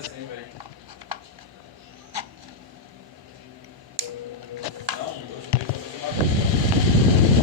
assim, velho. Não, eu estudei pra fazer uma coisa.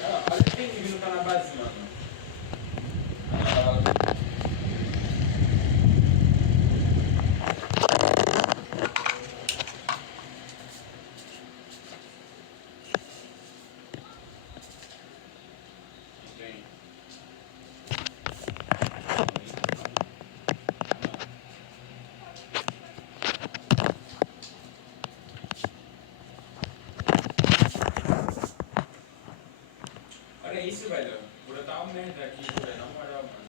Cara, olha quem vive tá na base, mano. Ah, quem? Olha isso, velho. Vou botar uma merda aqui.